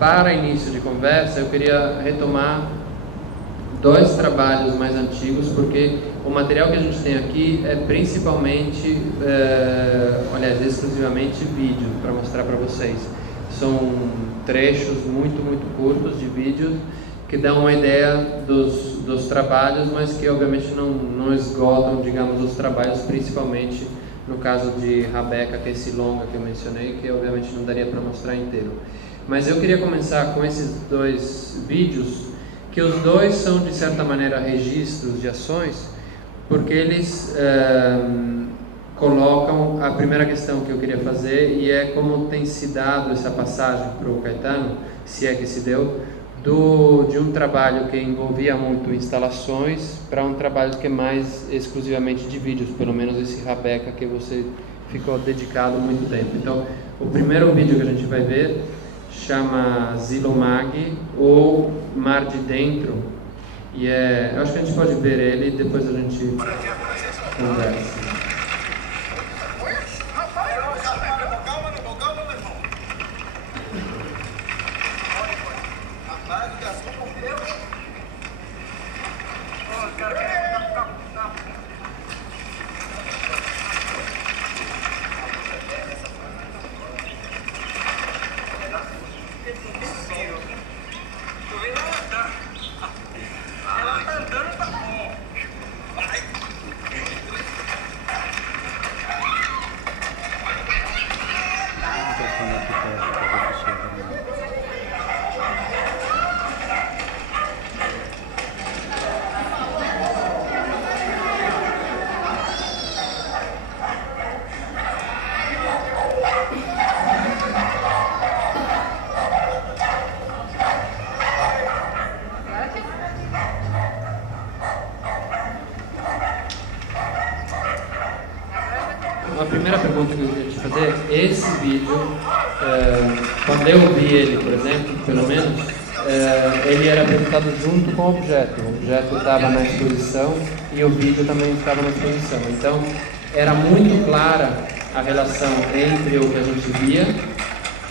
para início de conversa, eu queria retomar dois trabalhos mais antigos, porque o material que a gente tem aqui é principalmente, aliás, exclusivamente vídeo, para mostrar para vocês. São trechos muito curtos de vídeos que dão uma ideia dos trabalhos, mas que obviamente não esgotam, digamos, os trabalhos, principalmente no caso de Rabeca, que é esse longa que eu mencionei, que obviamente não daria para mostrar inteiro. Mas eu queria começar com esses dois vídeos, que os dois são de certa maneira registros de ações, porque eles colocam a primeira questão que eu queria fazer, e é como tem se dado essa passagem para o Caetano, se é que se deu, de um trabalho que envolvia muito instalações para um trabalho que é mais exclusivamente de vídeos, pelo menos esse Rabeca que você ficou dedicado muito tempo. Então, o primeiro vídeo que a gente vai ver chama Zilomag ou Mar de Dentro, e eu acho que a gente pode ver ele e depois a gente conversa. A primeira pergunta que eu queria te fazer, esse vídeo, quando eu vi ele, por exemplo, pelo menos, ele era apresentado junto com o objeto estava na exposição e o vídeo também estava na exposição, então era muito clara a relação entre o que a gente via,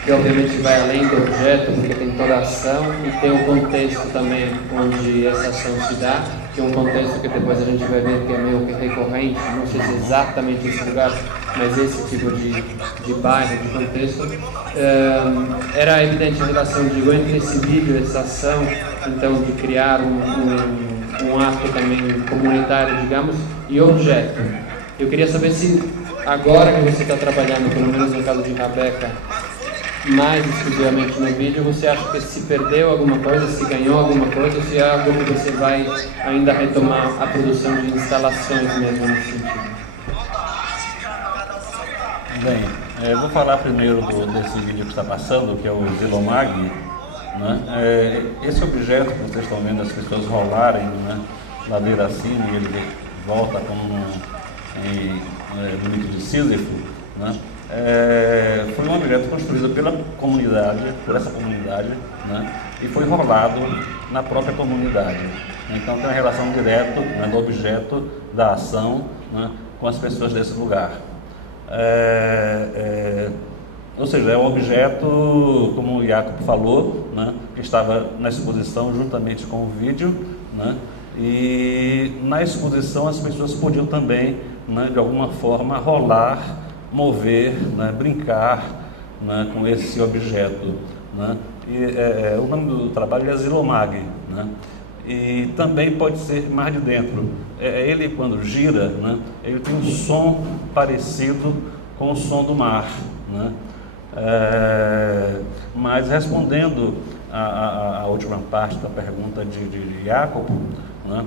que obviamente vai além do objeto, porque tem toda a ação, e tem o contexto também onde essa ação se dá, que é um contexto que depois a gente vai ver que é meio que recorrente, não sei se é exatamente esse lugar, mas esse tipo de bairro, de contexto. Era evidente a relação, digo, entre esse vídeo, essa ação, então, de criar um ato também comunitário, digamos, e objeto. Eu queria saber se, agora que você está trabalhando, pelo menos no caso de Rabeca, mais exclusivamente no vídeo, você acha que se perdeu alguma coisa, se ganhou alguma coisa, ou se é algo que você vai ainda retomar a produção de instalações mesmo nesse sentido? Bem, eu vou falar primeiro desse vídeo que está passando, que é o Zilomag, né? Esse objeto que vocês estão vendo as pessoas rolarem, né, ladeira acima, e ele volta como no mito de Sísifo, né? Foi um objeto construído pela comunidade, por essa comunidade, né, e foi rolado na própria comunidade. Então tem uma relação direta, né, do objeto, da ação, né, com as pessoas desse lugar. Ou seja, é um objeto, como o Jacopo falou, né, que estava na exposição juntamente com o vídeo, né, e na exposição as pessoas podiam também, né, de alguma forma, rolar, mover, né, brincar, né, com esse objeto, né? E o nome do trabalho é Zilomag, né? E também pode ser Mar de Dentro. Ele, quando gira, né, ele tem um som parecido com o som do mar, né? Mas respondendo a última parte da pergunta de Jacopo, né,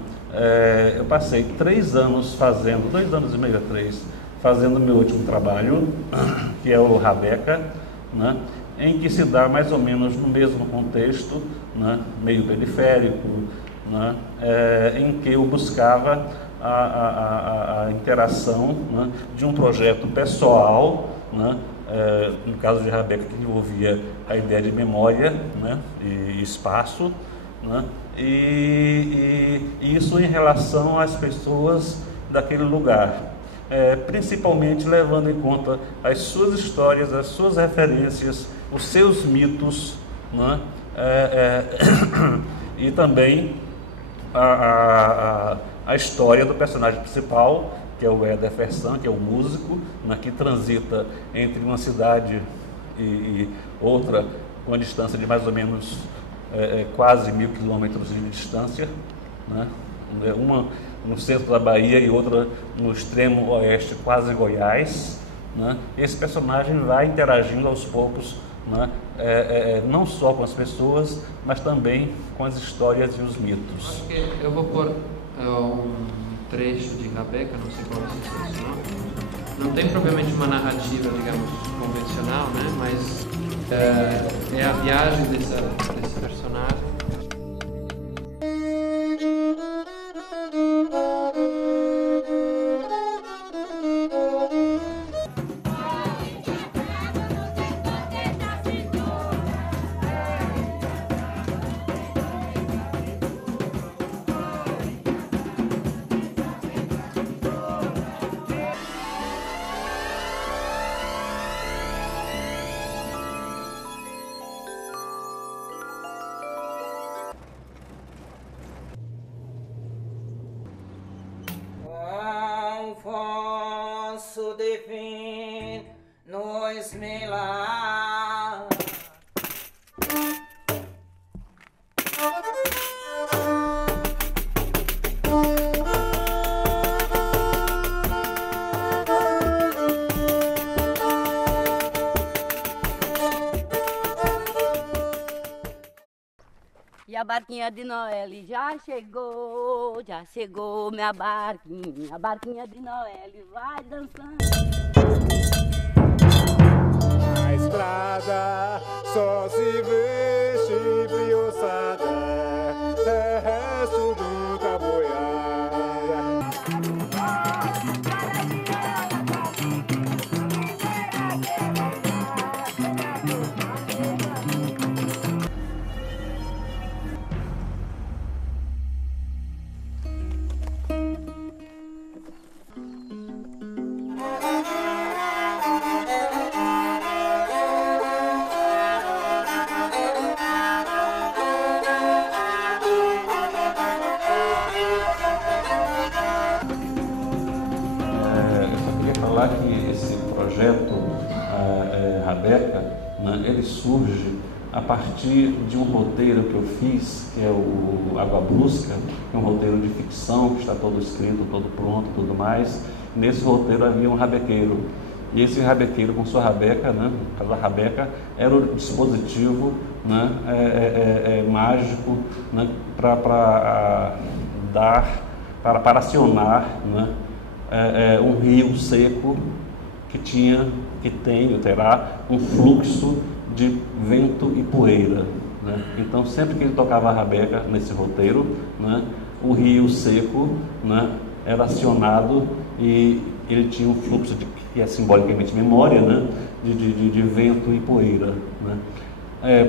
eu passei 3 anos fazendo, 2 anos e meio a 3, fazendo o meu último trabalho, que é o Rabeca, né, em que se dá mais ou menos no mesmo contexto, né, meio periférico, né, em que eu buscava a interação, né, de um projeto pessoal, né, no caso de Rabeca, que envolvia a ideia de memória, né, e espaço, né, e isso em relação às pessoas daquele lugar. Principalmente levando em conta as suas histórias, as suas referências, os seus mitos, né? E também a história do personagem principal, que é o Éder Fersan, que é o músico, né, que transita entre uma cidade e outra com a distância de mais ou menos quase 1000 quilômetros de distância, né? Uma no centro da Bahia e outra no extremo oeste, quase Goiás, né? Esse personagem vai interagindo aos poucos, né? Não só com as pessoas, mas também com as histórias e os mitos. Acho que eu vou pôr um trecho de Rabeca, não sei qual é o selecionar. Não tem propriamente uma narrativa, digamos, convencional, né? Mas é a viagem desse personagem. Alfonso divino nos milagres. E a barquinha de Noel já chegou minha barquinha. A barquinha de Noel vai dançando. A estrada só se vê chifre ossada, resto do taboiara. Que esse projeto Rabeca, né, ele surge a partir de um roteiro que eu fiz, que é o Água Brusca, que é um roteiro de ficção, que está todo escrito, todo pronto, tudo mais. Nesse roteiro havia um rabequeiro, e esse rabequeiro com sua rabeca, né, a rabeca era o dispositivo, né, mágico, né, para acionar, né, um rio seco que tem ou terá um fluxo de vento e poeira, né? Então sempre que ele tocava a rabeca nesse roteiro, né, o rio seco, né, era acionado e ele tinha um fluxo que é simbolicamente memória, né, de vento e poeira, né?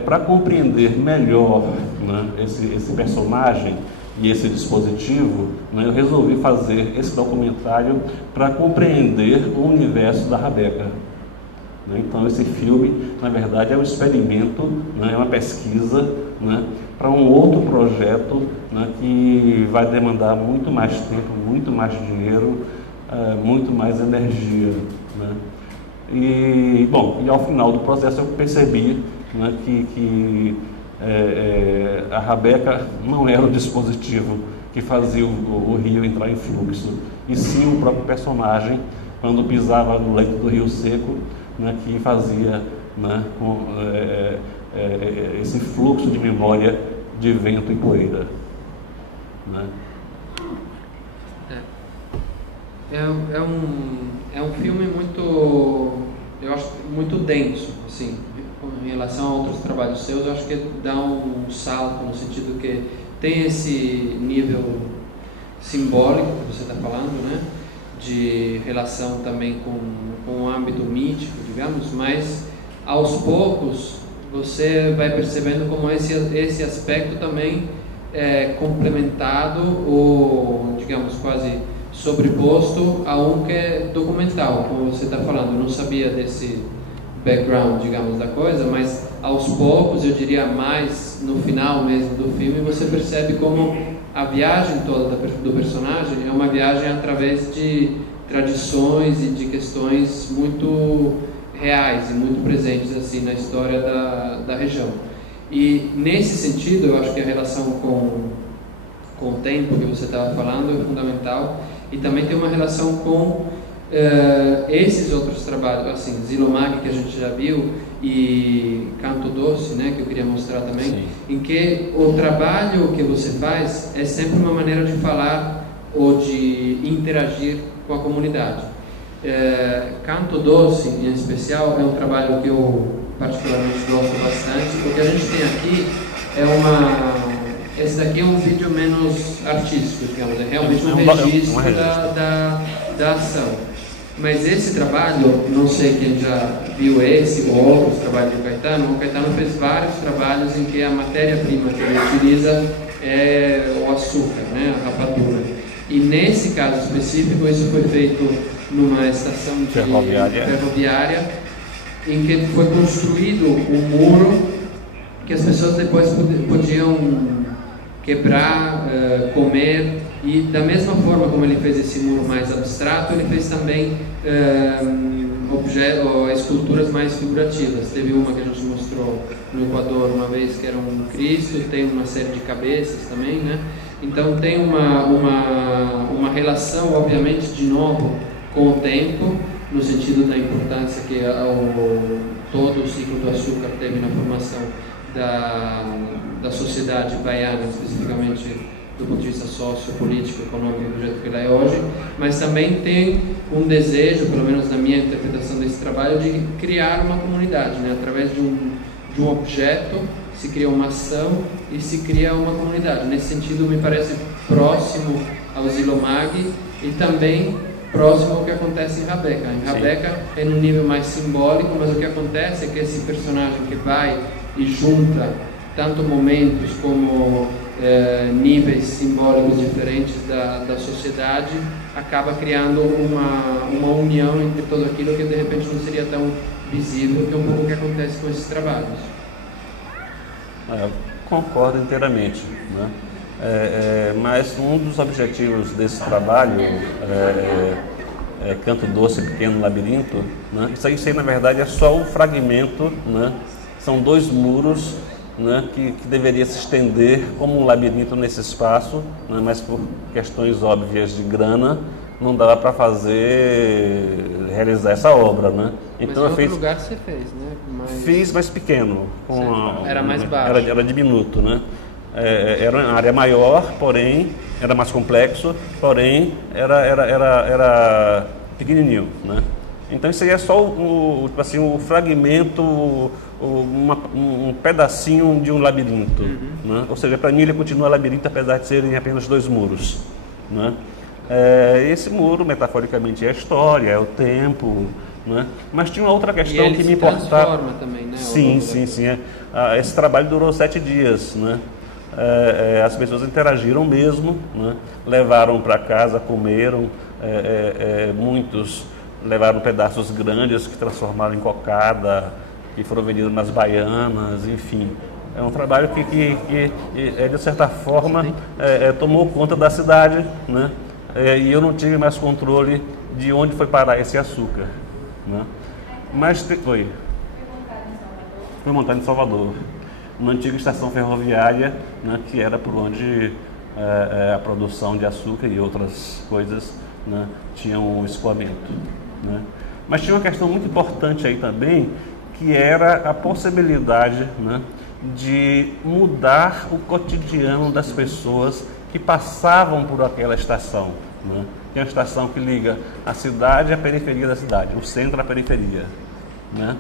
Para compreender melhor, né, esse personagem e esse dispositivo, né, eu resolvi fazer esse documentário para compreender o universo da rabeca. Né? Então esse filme, na verdade, é um experimento, né, é uma pesquisa, né, para um outro projeto, né, que vai demandar muito mais tempo, muito mais dinheiro, muito mais energia. Né? E ao final do processo eu percebi, né, que a rabeca não era o dispositivo que fazia o rio entrar em fluxo, e sim o próprio personagem, quando pisava no leito do rio seco, né, que fazia, né, esse fluxo de memória de vento e poeira. Né? É um filme muito, eu acho, muito denso, assim. Em relação a outros trabalhos seus, eu acho que dá um salto no sentido que tem esse nível simbólico que você está falando, né? De relação também com o âmbito mítico, digamos, mas aos poucos você vai percebendo como esse aspecto também é complementado ou, digamos, quase sobreposto a um que é documental, como você está falando. Eu não sabia desse background, digamos, da coisa, mas aos poucos, eu diria mais no final mesmo do filme, você percebe como a viagem toda do personagem é uma viagem através de tradições e de questões muito reais e muito presentes assim na história da região. E nesse sentido, eu acho que a relação com o tempo que você estava falando é fundamental, e também tem uma relação com esses outros trabalhos, assim, Zilomag, que a gente já viu, e Canto Doce, né, que eu queria mostrar também. Sim. Em que o trabalho que você faz é sempre uma maneira de falar ou de interagir com a comunidade. Canto Doce, em especial, é um trabalho que eu particularmente gosto bastante, porque a gente tem aqui esse daqui é um vídeo menos artístico, digamos, é realmente um registro da ação. Mas esse trabalho, não sei quem já viu esse ou outros trabalhos do Caetano, o Caetano fez vários trabalhos em que a matéria-prima que ele utiliza é o açúcar, né, a rapadura. E nesse caso específico, isso foi feito numa estação ferroviária, em que foi construído um muro que as pessoas depois podiam quebrar, comer, e da mesma forma como ele fez esse muro mais abstrato, ele fez também esculturas mais figurativas. Teve uma que a gente mostrou no Equador uma vez, que era um Cristo, tem uma série de cabeças também, né? Então tem uma relação, obviamente, de novo, com o tempo, no sentido da importância que todo o ciclo do açúcar teve na formação da sociedade baiana, especificamente do ponto de vista sociopolítico, econômico, do jeito que ela é hoje, mas também tem um desejo, pelo menos na minha interpretação desse trabalho, de criar uma comunidade, né? Através de um objeto se cria uma ação e se cria uma comunidade. Nesse sentido, me parece próximo ao Zilomag e também próximo ao que acontece em Rabeca. Em Rabeca é num nível mais simbólico, mas o que acontece é que esse personagem que vai e junta tanto momentos como níveis simbólicos diferentes da sociedade, acaba criando uma união entre tudo aquilo que de repente não seria tão visível, que é um pouco o que acontece com esses trabalhos. Eu concordo inteiramente, né? Mas um dos objetivos desse trabalho Canto Doce, Pequeno Labirinto, né? Isso aí na verdade é só um fragmento, né? São 2 muros, né, que deveria se estender como um labirinto nesse espaço, né, mas por questões óbvias de grana não dava para realizar essa obra, né? Então mas em outro lugar você fez, né? Fiz, mas pequeno, era mais baixo, era diminuto, né? Era uma área maior, porém era mais complexo, porém era pequenininho, né? Então isso aí é só tipo assim, o fragmento, um pedacinho de um labirinto, né? Ou seja, para mim ele continua labirinto, apesar de serem apenas 2 muros, né? Esse muro, metaforicamente, é a história, é o tempo, né? Mas tinha uma outra questão que me importava também, né? Sim. Esse trabalho durou 7 dias, né? As pessoas interagiram mesmo, né? Levaram para casa, comeram, muitos levaram pedaços grandes que transformaram em cocada, que foram vendidos nas baianas, enfim. É um trabalho que de certa forma, tomou conta da cidade, né? E eu não tive mais controle de onde foi parar esse açúcar, né? Mas foi montado em Salvador, uma antiga estação ferroviária, né, que era por onde a produção de açúcar e outras coisas, né, tinham um escoamento, né? Mas tinha uma questão muito importante aí também, que era a possibilidade, né, de mudar o cotidiano das pessoas que passavam por aquela estação, né? Tem uma estação que liga a cidade à periferia da cidade, o centro à periferia, né?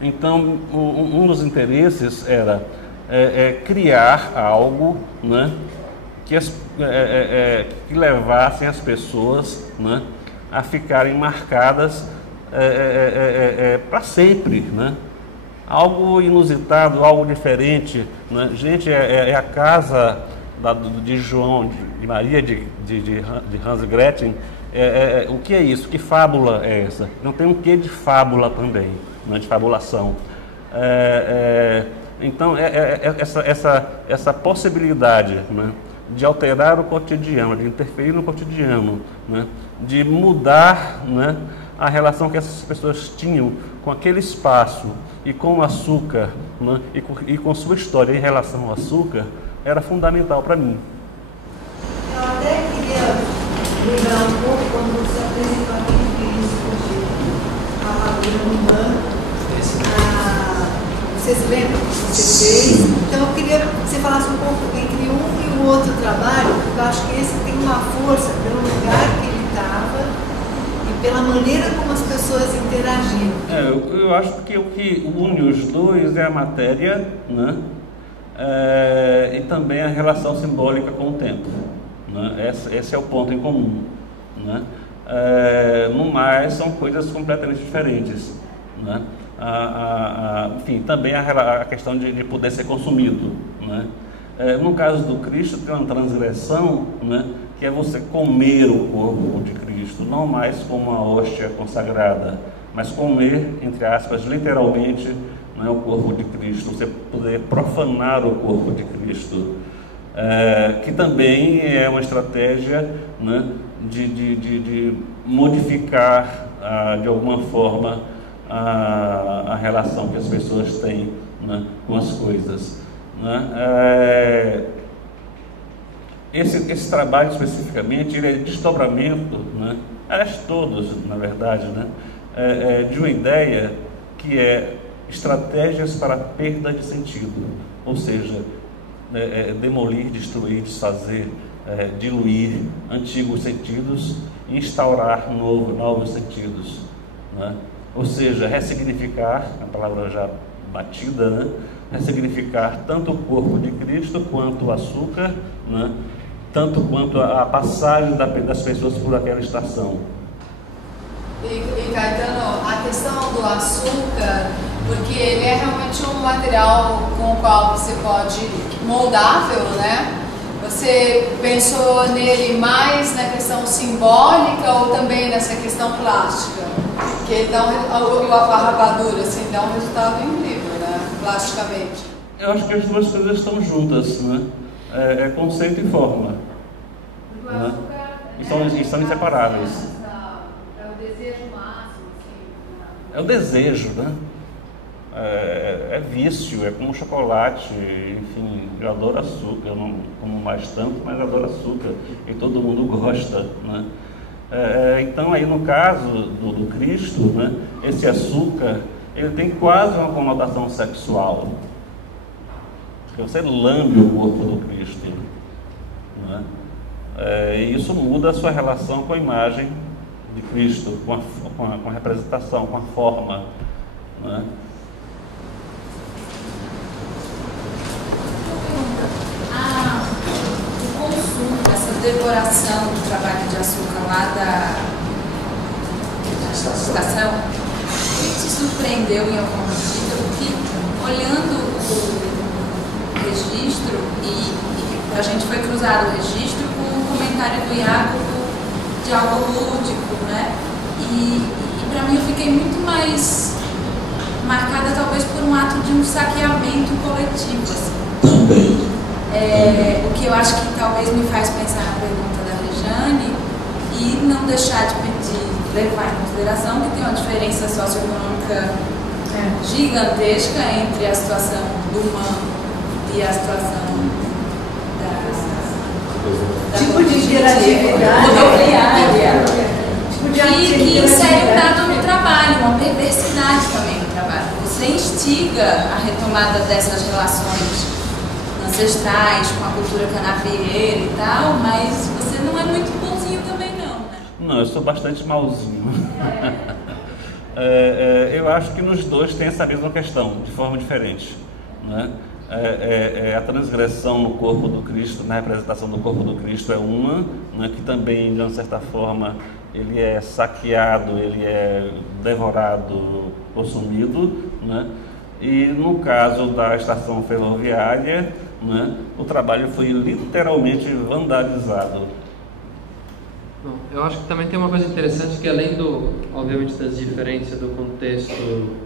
Então, um dos interesses era criar algo, né, que levassem as pessoas, né, a ficarem marcadas para sempre, né? Algo inusitado, algo diferente, né? Gente, a casa de João, de Maria, de Hans e Gretchen. O que é isso? Que fábula é essa? Não tem um quê de fábula também, né? De fabulação. Então, essa possibilidade, né, de alterar o cotidiano, de interferir no cotidiano, né, de mudar, né, a relação que essas pessoas tinham com aquele espaço e com o açúcar, né, e com sua história em relação ao açúcar, era fundamental para mim. Eu até queria lembrar um pouco quando você apresentou aquele príncipe de Rapadura no banco. Você se lembra que você fez? Então eu queria que você falasse um pouco entre um e o outro trabalho, porque eu acho que esse tem uma força pelo lugar que ele estava e pela maneira como as pessoas interagiram. Eu acho que o que une os dois é a matéria, né? E também a relação simbólica com o tempo, né? Esse é o ponto em comum, né? No mais, são coisas completamente diferentes, né? Enfim, também a questão de poder ser consumido, né? No caso do Cristo, tem uma transgressão, né, que é você comer o corpo de Cristo, não mais como uma hóstia consagrada, mas comer, entre aspas, literalmente, né, o corpo de Cristo, você poder profanar o corpo de Cristo, que também é uma estratégia, né, de modificar de alguma forma a relação que as pessoas têm, né, com as coisas, né? Esse trabalho especificamente, ele é desdobramento, né, aliás todos na verdade, né, de uma ideia que é estratégias para a perda de sentido, ou seja, demolir, destruir, desfazer, diluir antigos sentidos e instaurar novos sentidos, né? Ou seja, ressignificar, a palavra já batida, né? Ressignificar tanto o corpo de Cristo quanto o açúcar, né? Tanto quanto a passagem das pessoas por aquela estação. E Caetano, a questão do açúcar, porque ele é realmente um material com o qual você pode, moldável, né? Você pensou nele mais na questão simbólica ou também nessa questão plástica? Porque dá a rapadura, assim, dá um resultado incrível, né? Plasticamente. Eu acho que as duas coisas estão juntas, né? Conceito e forma, né? E são inseparáveis. É o desejo máximo, assim. É o desejo, né? É vício, é como chocolate, enfim, eu adoro açúcar, eu não como mais tanto, mas adoro açúcar e todo mundo gosta, né? Então aí no caso do Cristo, né, esse açúcar, ele tem quase uma conotação sexual, porque você lambe o corpo do Cristo, né? E isso muda a sua relação com a imagem de Cristo, com a representação, com a forma, né? O consumo, essa devoração do trabalho de açúcar lá da estação, ele te surpreendeu em alguma medida? Porque olhando o registro, e a gente foi cruzado o registro com o comentário do Jacopo de algo lúdico, né? E para mim eu fiquei muito mais marcada talvez por um ato de um saqueamento coletivo, assim. Também. O que eu acho que talvez me faz pensar na pergunta da Rejane e não deixar de levar em consideração que tem uma diferença socioeconômica gigantesca entre a situação do humano e a situação da tipo de interatividade rodoviária, que insere um dado no trabalho, uma perversidade também no trabalho. Você instiga a retomada dessas relações ancestrais, com a cultura canavieira e tal, mas você não é muito bonzinho também não, né? Não, eu sou bastante malzinho. Eu acho que nos dois tem essa mesma questão, de forma diferente, né? A transgressão no corpo do Cristo, na representação do corpo do Cristo é uma, né, que também, de uma certa forma, ele é saqueado, ele é devorado, consumido, né? E no caso da estação ferroviária, né, o trabalho foi literalmente vandalizado. Bom, eu acho que também tem uma coisa interessante que além obviamente das diferenças do contexto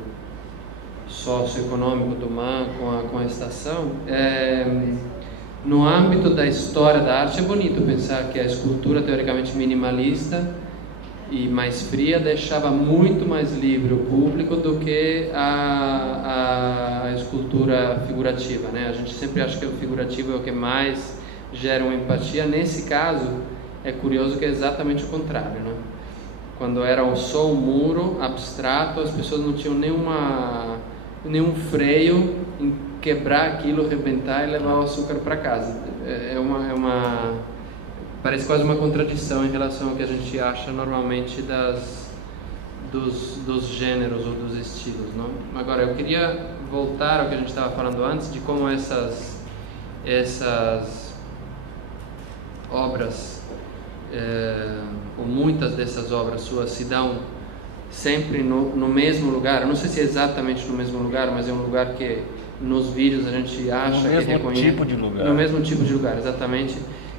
socioeconômico do Man com a estação, no âmbito da história da arte é bonito pensar que a escultura teoricamente minimalista e mais fria deixava muito mais livre o público do que a escultura figurativa, né? A gente sempre acha que o figurativo é o que mais gera uma empatia. Nesse caso é curioso que é exatamente o contrário, né? Quando era só um muro abstrato, as pessoas não tinham nenhum freio em quebrar aquilo, arrebentar e levar o açúcar para casa. Parece quase uma contradição em relação ao que a gente acha normalmente dos gêneros ou dos estilos, não? Agora, eu queria voltar ao que a gente estava falando antes, de como essas obras, ou muitas dessas obras suas, se dão sempre no mesmo lugar. Eu não sei se é exatamente no mesmo lugar, mas é um lugar que nos vídeos a gente acha que reconhece. No mesmo tipo de lugar. No mesmo tipo de lugar, exatamente.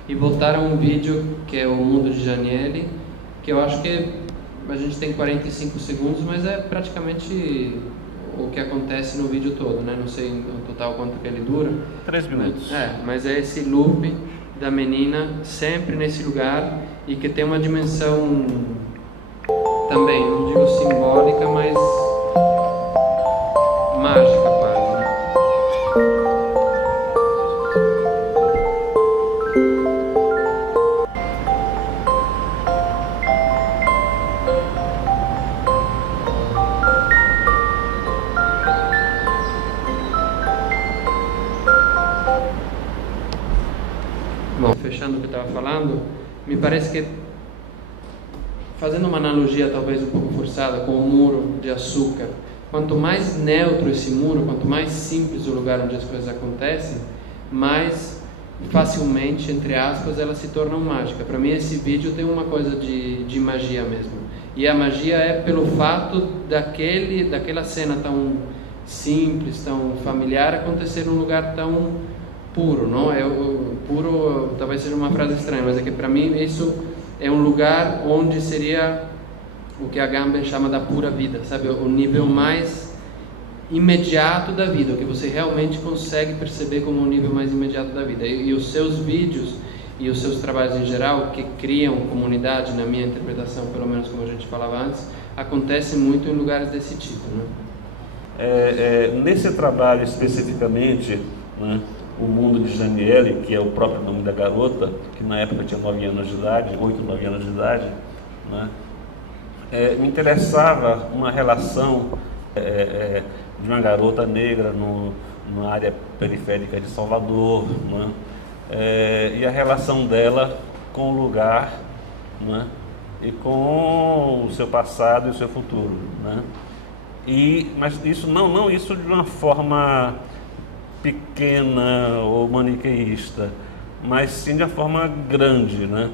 E voltaram um vídeo que é o Mundo de Janiele, que eu acho que a gente tem 45 segundos, mas é praticamente o que acontece no vídeo todo, né? Não sei no total quanto que ele dura. 3 minutos. Mas é esse loop da menina sempre nesse lugar e que tem uma dimensão também, não digo simbólica, mas mágica quase, né? Bom, fechando o que eu estava falando, me parece que, fazendo uma analogia talvez um pouco forçada com o muro de açúcar, quanto mais neutro esse muro, quanto mais simples o lugar onde as coisas acontecem, mais facilmente, entre aspas, elas se tornam mágicas. Para mim esse vídeo tem uma coisa de magia mesmo. E a magia é pelo fato daquela cena tão simples, tão familiar, acontecer num lugar tão puro, não? Puro talvez seja uma frase estranha, mas é que para mim isso é um lugar onde seria o que a Agamben chama da pura vida, sabe? O nível mais imediato da vida, o que você realmente consegue perceber como o nível mais imediato da vida. E os seus vídeos e os seus trabalhos em geral, que criam comunidade, na minha interpretação, pelo menos como a gente falava antes, acontecem muito em lugares desse tipo, né? Nesse trabalho especificamente, né, o Mundo de Janiele, que é o próprio nome da garota, que na época tinha 9 anos de idade, 8, 9 anos de idade, né, me interessava uma relação de uma garota negra numa área periférica de Salvador, né, e a relação dela com o lugar, né, e com o seu passado e o seu futuro, né. Mas isso não isso de uma forma pequena ou maniqueísta, mas sim de uma forma grande, né?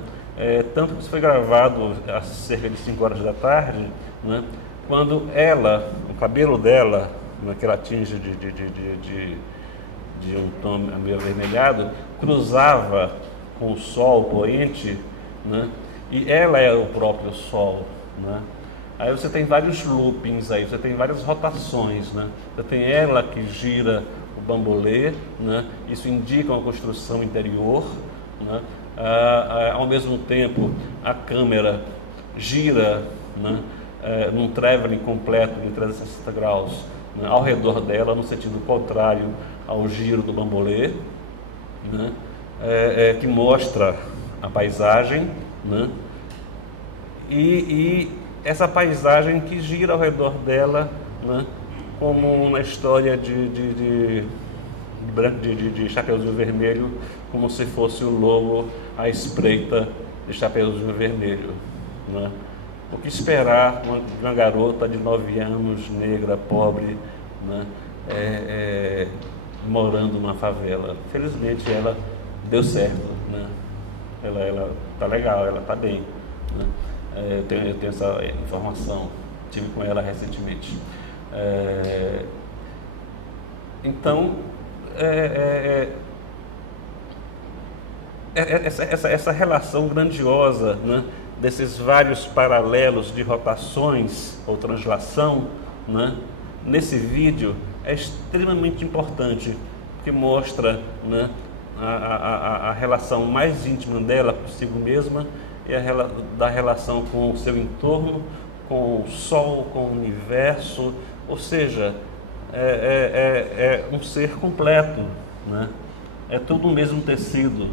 Tanto que isso foi gravado às cerca de 5 horas da tarde, né? Quando o cabelo dela, que ela atinge de um tom meio avermelhado, cruzava com o sol poente, né? E ela é o próprio sol, né? Aí você tem vários loopings aí, você tem várias rotações, né? Você tem ela que gira o bambolê, né? Isso indica uma construção interior, né? Ao mesmo tempo a câmera gira, né? Num traveling completo de 360 graus, né? Ao redor dela, no sentido contrário ao giro do bambolê, né? Que mostra a paisagem, né? E essa paisagem que gira ao redor dela, né? Como uma história de Chapeuzinho Vermelho, como se fosse o lobo à espreita de Chapeuzinho Vermelho, né? O que esperar de uma garota de 9 anos, negra, pobre, né? Morando numa favela? Felizmente ela deu certo, né? Ela tá legal, ela tá bem, né? Eu tenho essa informação, tive com ela recentemente. Então, essa relação grandiosa, né, desses vários paralelos de rotações ou translação, né, nesse vídeo é extremamente importante, porque mostra, né, a relação mais íntima dela consigo mesma e da relação com o seu entorno, com o sol, com o universo, ou seja, é um ser completo, né? É tudo o mesmo tecido,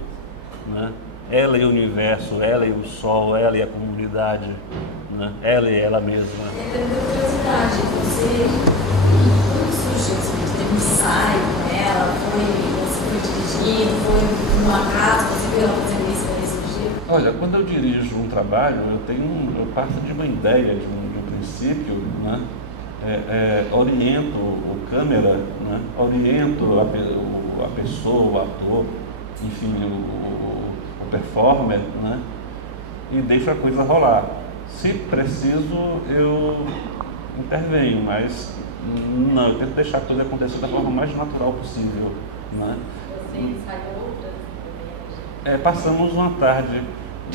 né? Ela e o universo, ela e o sol, ela e a comunidade, né? Ela e ela mesma. Eu tenho curiosidade, como surgiu esse vídeo? Teve um ensaio com ela? Você foi dirigindo? Foi numa casa? Você viu ela fazendo isso para ele surgir? Olha, quando eu dirijo um trabalho, eu parto de uma ideia, de um princípio, né? Oriento o câmera, né? Oriento a pessoa, o ator, enfim, o performer, né? E deixo a coisa rolar. Se preciso, eu intervenho, mas não, eu tento deixar a coisa acontecer da forma mais natural possível, né? Você ensaiou outras? Passamos uma tarde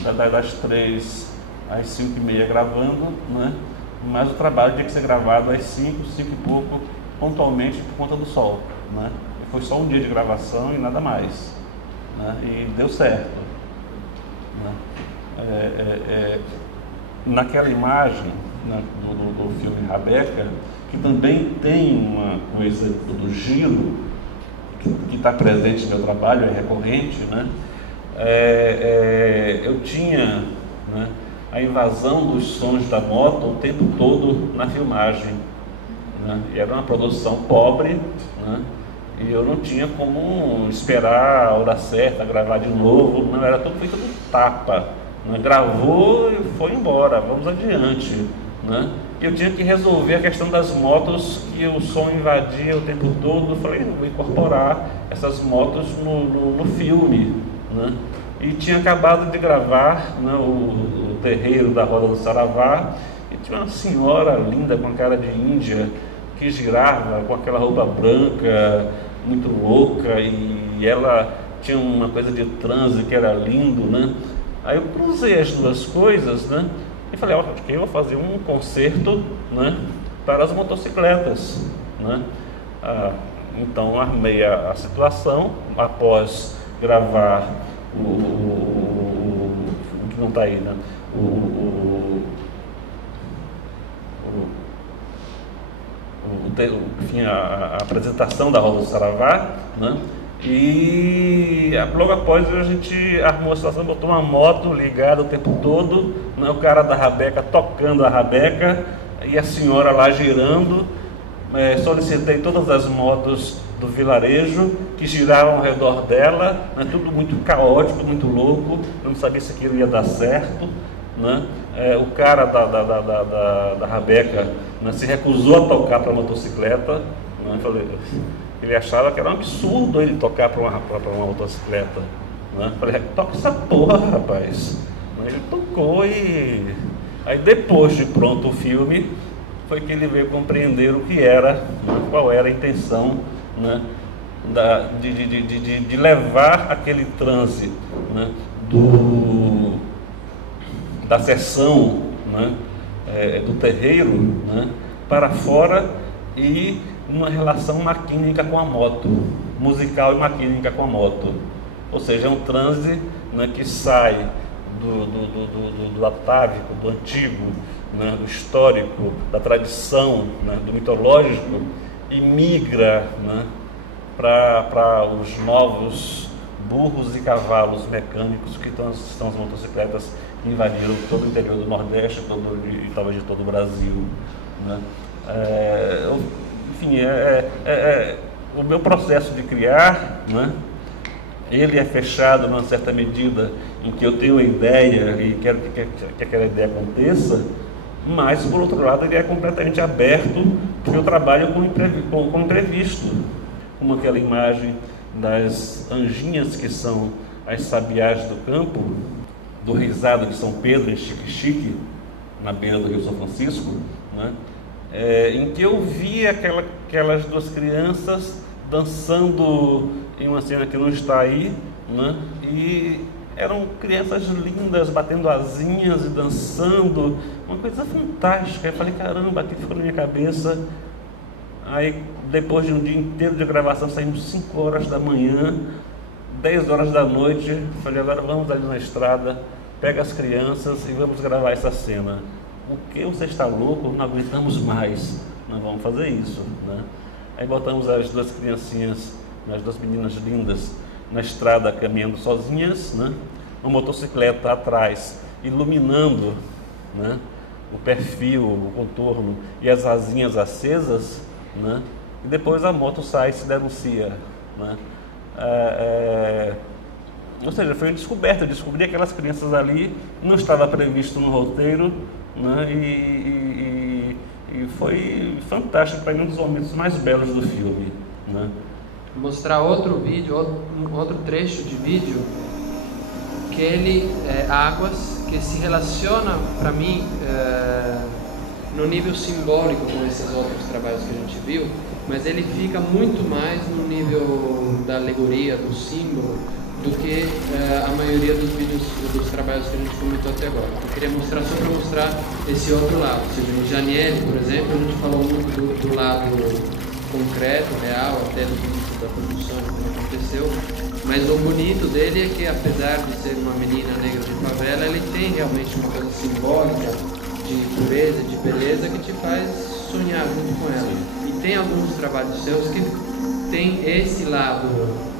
das 3 às 5h30 gravando, né? Mas o trabalho tinha que ser gravado às 5 e pouco, pontualmente por conta do sol, né? E foi só um dia de gravação e nada mais, né? E deu certo, né? Naquela imagem, né, do filme Rabeca, que também tem uma coisa do giro que está presente no meu trabalho, é recorrente, né? Eu tinha, né, a invasão dos sons da moto o tempo todo na filmagem, né? E era uma produção pobre, né? E eu não tinha como esperar a hora certa, gravar de novo, não, era tudo feito no tapa, né? Gravou e foi embora, vamos adiante, né? Eu tinha que resolver a questão das motos que o som invadia o tempo todo. Eu falei, vou incorporar essas motos no filme, né? E tinha acabado de gravar, né, o terreiro da Roda do Saravá, e tinha uma senhora linda com a cara de índia que girava com aquela roupa branca, muito louca, e ela tinha uma coisa de transe que era lindo, né? Aí eu cruzei as duas coisas, né? E falei, acho que eu vou fazer um concerto, né, para as motocicletas, né? Então armei a situação após gravar o que não está aí, né? Enfim, a apresentação da Roda do Saravá, né? E logo após a gente armou a situação, botou uma moto ligada o tempo todo, né? O cara da rabeca tocando a rabeca e a senhora lá girando. Solicitei todas as motos do vilarejo que giravam ao redor dela, né? Tudo muito caótico, muito louco, eu não sabia se aquilo ia dar certo, né? O cara da rabeca, né, se recusou a tocar para a motocicleta, né? Ele achava que era um absurdo ele tocar para uma motocicleta, né? Falei, toca essa porra, rapaz. Ele tocou e aí depois de pronto o filme foi que ele veio compreender o que era, né, qual era a intenção, né, de levar aquele transe, né, da sessão, né, do terreiro, né, para fora e uma relação maquínica com a moto, musical e maquínica com a moto. Ou seja, é um transe, né, que sai do atávico, do antigo, né, do histórico, da tradição, né, do mitológico, e migra, né, para os novos burros e cavalos mecânicos que são as motocicletas que invadiram todo o interior do Nordeste e talvez de todo o Brasil, né? Enfim, o meu processo de criar, né, ele é fechado numa certa medida em que eu tenho uma ideia e quero que aquela ideia aconteça, mas, por outro lado, ele é completamente aberto, porque eu trabalho com imprevisto, como aquela imagem das anjinhas que são as sabiás do campo, do reisado de São Pedro, em Xique-Xique, na beira do Rio São Francisco, né? Em que eu vi aquelas duas crianças dançando em uma cena que não está aí, né? E eram crianças lindas, batendo asinhas e dançando, uma coisa fantástica. Eu falei, caramba, aquilo ficou na minha cabeça. Aí, depois de um dia inteiro de gravação, saímos 5 horas da manhã, 10 horas da noite. Falei, agora vamos ali na estrada, pega as crianças e vamos gravar essa cena. O que? Você está louco? Não aguentamos mais. Não vamos fazer isso, né? Aí botamos as 2 criancinhas, as 2 meninas lindas, na estrada caminhando sozinhas, né? Uma motocicleta atrás, iluminando, né? O perfil, o contorno e as asinhas acesas, né? E depois a moto sai e se denuncia, né? Ou seja, foi uma descoberta. Eu descobri aquelas crianças ali, não estava previsto no roteiro, né? E foi fantástico, para mim, um dos momentos mais belos do filme, né? Mostrar outro vídeo, outro trecho de vídeo, que ele Águas, que se relaciona para mim no nível simbólico com esses outros trabalhos que a gente viu, mas ele fica muito mais no nível da alegoria, do símbolo, do que a maioria dos vídeos, dos trabalhos que a gente comentou até agora. Eu queria mostrar só para mostrar esse outro lado. Ou seja, em Janiele, por exemplo, a gente falou muito do lado concreto, real, até do início da produção, como aconteceu, mas o bonito dele é que, apesar de ser uma menina negra de favela, ele tem realmente uma coisa simbólica de pureza, de beleza, que te faz sonhar junto com ela. E tem alguns trabalhos seus que tem esse lado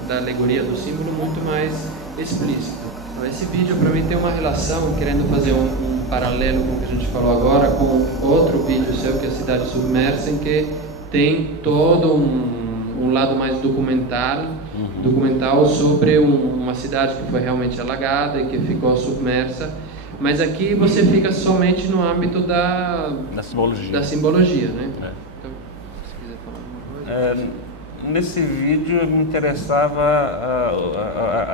da alegoria do símbolo muito mais explícito. Então, esse vídeo para mim tem uma relação, querendo fazer um paralelo com o que a gente falou agora, com outro vídeo seu, que é a Cidade Submersa, em que tem todo um lado mais documental sobre uma cidade que foi realmente alagada e que ficou submersa, mas aqui você fica somente no âmbito da simbologia, né? Então, se quiser falar alguma coisa. Nesse vídeo me interessava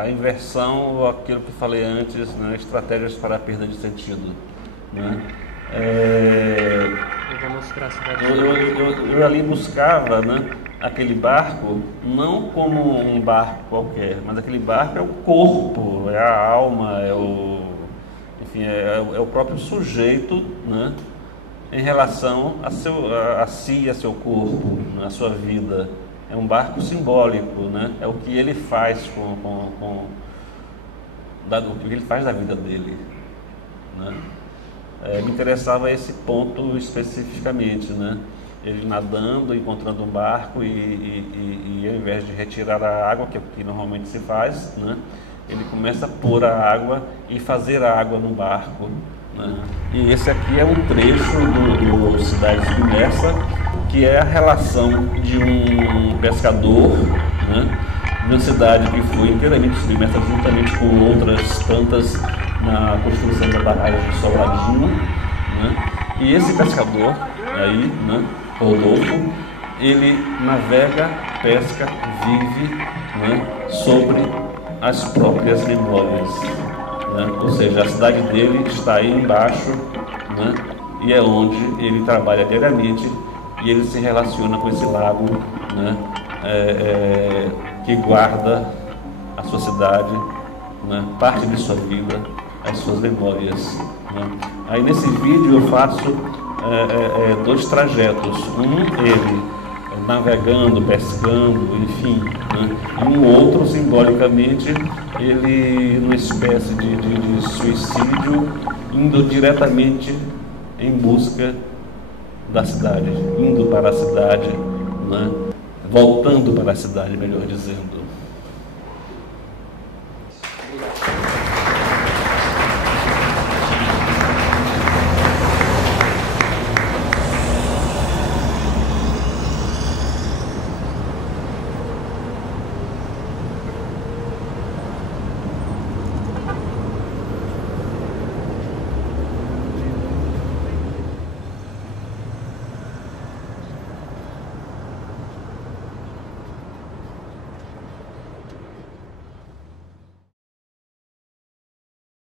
a inversão, ou aquilo que falei antes, né? Estratégias para a perda de sentido, né? Eu vou mostrar a cidade. Eu ali buscava, né, aquele barco não como um barco qualquer, mas aquele barco é o corpo, é a alma, é o próprio sujeito, né, em relação a si e a seu corpo, a sua vida. É um barco simbólico, né? É o que ele faz o que ele faz da vida dele, né? Me interessava esse ponto especificamente, né? Ele nadando, encontrando um barco e ao invés de retirar a água, que é o que normalmente se faz, né? Ele começa a pôr a água e fazer a água no barco, né? E esse aqui é um trecho do Cidade Submersa, que é a relação de um pescador, né, de uma cidade que foi inteiramente submersa juntamente com outras tantas na construção da barragem de Sobradinho, né? E esse pescador aí, né, Rodolfo, ele navega, pesca, vive, né, sobre as próprias memórias, né? Ou seja, a cidade dele está aí embaixo, né, e é onde ele trabalha diariamente. E ele se relaciona com esse lago, né, que guarda a sua cidade, né, parte de sua vida, as suas memórias, né. Aí nesse vídeo eu faço 2 trajetos, ele navegando, pescando, enfim, né, e um outro, simbolicamente, ele numa espécie de suicídio, indo diretamente em busca da cidade, indo para a cidade, né? Voltando para a cidade, melhor dizendo.